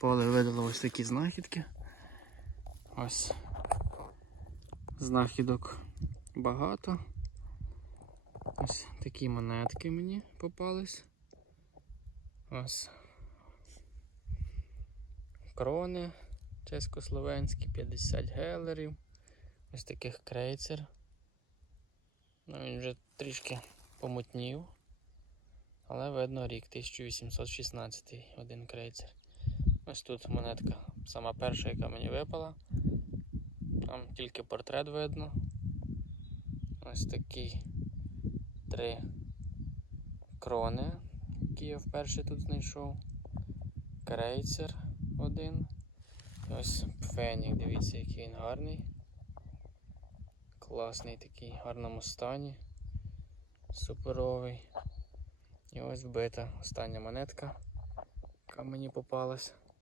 Поле видало ось такі знахідки. Ось. Знахідок багато. Ось такі монетки мені попались. Ось. Крони чеськословенські, 50 гелерів. Ось таких крейцер. Ну, він вже трішки помутнів. Але видно рік 1816 один крейцер. Ось тут монетка, сама перша, яка мені випала. Там тільки портрет видно. Ось такі три крони, які я вперше тут знайшов. Крейцер один. Ось фенік, дивіться, який він гарний. Класний такий, в гарному стані. Суперовий. І ось вбита остання монетка, яка мені попалась.